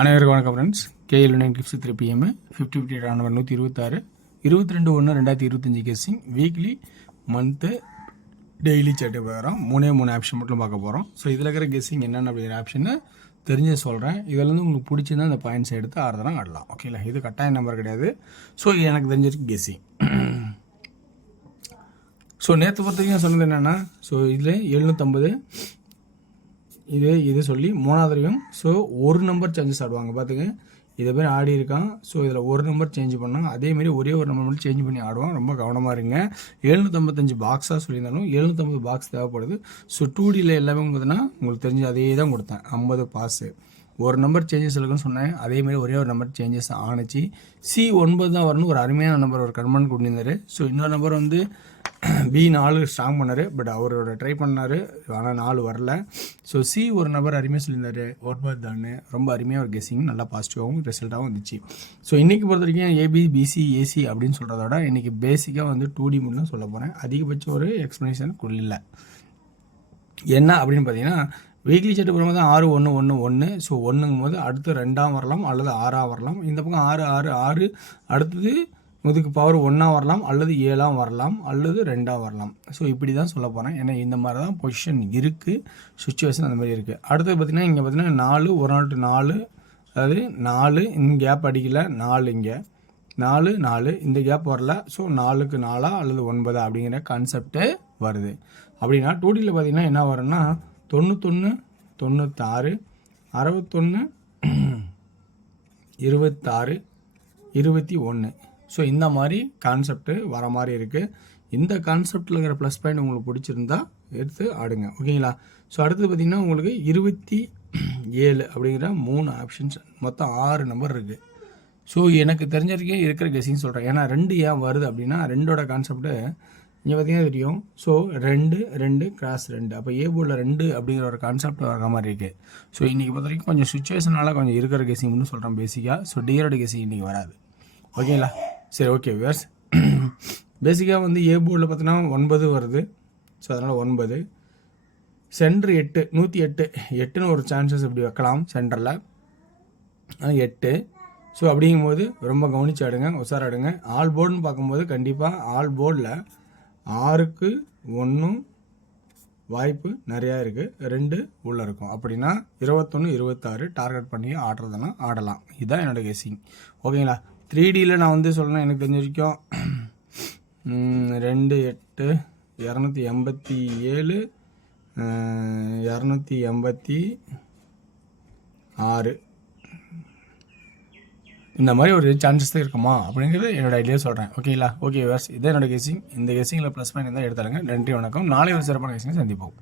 அனைவருக்கும் வணக்கம் friends. KL9 gifts 3 PM 50 number 126 22/1/2025 guessing weekly month daily சேட்டு பார்க்குறோம். மூணு ஆப்ஷன் மட்டும் பார்க்க போகிறோம். ஸோ இதில் இருக்கிற கெஸ்ஸிங் என்னென்ன அப்படிங்கிற ஆப்ஷனை தெரிஞ்சு சொல்கிறேன். இதில் வந்து உங்களுக்கு பிடிச்சிருந்தா அந்த பாயிண்ட்ஸ் எடுத்து ஆறுதலாம் ஆடலாம். ஓகேங்களா, இது கட்டாய நம்பர் கிடையாது. ஸோ எனக்கு தெரிஞ்சிருக்கு கெஸ்ஸிங். ஸோ நேற்று பொறுத்த வரைக்கும் சொன்னது என்னென்னா, ஸோ இதில் 750 இது சொல்லி மூணாவதுலையும் ஸோ ஒரு நம்பர் சேஞ்சஸ் ஆடுவாங்க. பார்த்துங்க, இதை பேர் ஆடி இருக்கான். ஸோ இதில் ஒரு நம்பர் சேஞ்ச் பண்ணால் அதேமாரி ஒரே ஒரு நம்பர் மட்டும் சேஞ்ச் பண்ணி ஆடுவான். ரொம்ப கவனமாக இருங்க. 755 பாக்ஸாக சொல்லியிருந்தாலும் 750 பாக்ஸ் தேவைப்படுது. ஸோ 2Dயில் எல்லாமே பார்த்தீங்கன்னா உங்களுக்கு தெரிஞ்சு அதே தான் கொடுத்தேன். 50 பாஸு ஒரு நம்பர் சேஞ்சஸ் இருக்குன்னு சொன்னேன். அதேமாரி ஒரே ஒரு நம்பர் சேஞ்சஸ் ஆணுச்சு. C9 தான் வரணும். ஒரு அருமையான நம்பர் ஒரு கன்மன் கொண்டிருந்தார். ஸோ இன்னொரு நம்பர் வந்து B4 ஸ்ட்ராங் பண்ணார். பட் அவரோட ட்ரை பண்ணார், ஆனால் 4 வரல. ஸோ C ஒரு நபர் அருமையாக சொல்லியிருந்தார். 9 தானே ரொம்ப அருமையாக ஒரு கெஸ்ஸிங் நல்லா பாசிட்டிவாகவும் ரிசல்ட்டாகவும் வந்துச்சு. ஸோ இன்றைக்கி பொறுத்த வரைக்கும் AB BC AC அப்படின்னு சொல்கிறத விட இன்றைக்கி பேசிக்காக வந்து 2D மட்டும் சொல்ல போகிறேன். அதிகபட்சம் ஒரு எக்ஸ்ப்ளனேஷன் இல்லை. என்ன அப்படின்னு பார்த்தீங்கன்னா, வீக்லி செட்டு போகும்போது 6 1 1 1. ஸோ 1ங்கும் போது அடுத்து 2ஆம் வரலாம் அல்லது 6ஆக வரலாம். இந்த பக்கம் 6 6 6 அடுத்தது இதுக்கு பவர் 1ஆக வரலாம் அல்லது 7ஆம் வரலாம் அல்லது 2ஆக வரலாம். ஸோ இப்படி தான் சொல்ல போகிறேன். ஏன்னா இந்த மாதிரி தான் பொசிஷன் இருக்குது, சுச்சுவேஷன் அந்த மாதிரி இருக்குது. அடுத்தது பார்த்திங்கன்னா இங்கே பார்த்தீங்கன்னா 4 1 நாள் 4, அதாவது 4 இந்த கேப் அடிக்கல, 4 இங்கே 4 4 இந்த கேப் வரல. ஸோ 4க்கு 4 அல்லது 9 அப்படிங்கிற கான்செப்ட்டு வருது. அப்படின்னா 2Dயில் பார்த்திங்கன்னா என்ன வரும்னா 91 96 61 26 21. ஸோ இந்த மாதிரி கான்செப்ட்டு வர மாதிரி இருக்குது. இந்த கான்செப்டில் இருக்கிற ப்ளஸ் பாயிண்ட் உங்களுக்கு பிடிச்சிருந்தா எடுத்து ஆடுங்க. ஓகேங்களா. ஸோ அடுத்தது பார்த்திங்கன்னா உங்களுக்கு 27 அப்படிங்கிற 3 ஆப்ஷன்ஸ், மொத்தம் 6 நம்பர் இருக்குது. ஸோ எனக்கு தெரிஞ்ச வரைக்கும் இருக்கிற கெஸ்ஸிங் சொல்கிறேன். ஏன்னா 2 ஏன் வருது அப்படின்னா 2ஓட கான்செப்ட்டு இங்கே பார்த்தீங்கன்னா தெரியும். ஸோ 2 2 கிராஸ் 2, அப்போ ஏ போர்டில் 2 அப்படிங்கிற ஒரு கான்செப்ட் வர மாதிரி இருக்குது. ஸோ இன்றைக்கி பொறுத்த வரைக்கும் கொஞ்சம் சுச்சுவேஷனால் கொஞ்சம் இருக்கிற கெஸ்ஸிங் மட்டும் சொல்கிறேன் பேசிக்காக. ஸோ டியரோட கெஸ்ஸிங் இன்றைக்கி வராது. ஓகேங்களா. சரி, ஓகே வியர்ஸ். பேசிக்காக வந்து ஏ போர்டில் பார்த்தீங்கன்னா 9 வருது. ஸோ அதனால் 9 சென்ட்ரு 8 108 ஒரு சான்சஸ் இப்படி வைக்கலாம் சென்டரில் 8. ஸோ அப்படிங்கும்போது ரொம்ப கவனிச்சு ஆடுங்க, உஷாராடுங்க. ஆல் போர்டுன்னு பார்க்கும்போது கண்டிப்பாக ஆல் போர்டில் 6க்கு 1 வாய்ப்பு நிறையா இருக்குது, 2 உள்ளே இருக்கும். அப்படின்னா 21 26 டார்கெட் பண்ணி ஆடுறதுனா ஆடலாம். இதுதான் என்னோடய கெஸ்ஸிங். ஓகேங்களா. 3Dயில் நான் வந்து சொல்லணும், எனக்கு தெரிஞ்ச வரைக்கும் 2 8 287 286 இந்த மாதிரி ஒரு சான்சஸ் தான் இருக்குமா அப்படிங்கிறது என்னோட ஐடியா சொல்கிறேன். ஓகேங்களா. ஓகே வேர்ஸ், இதான் என்னோட கெஸ்ஸிங். இந்த கெஸ்ஸிங்கில் ப்ளஸ் பாயிண்ட் தான் எடுத்தாருங்க. நன்றி, வணக்கம். நாளை ஒரு சிறப்பான கெஸ்ஸிங்கை சந்திப்போம்.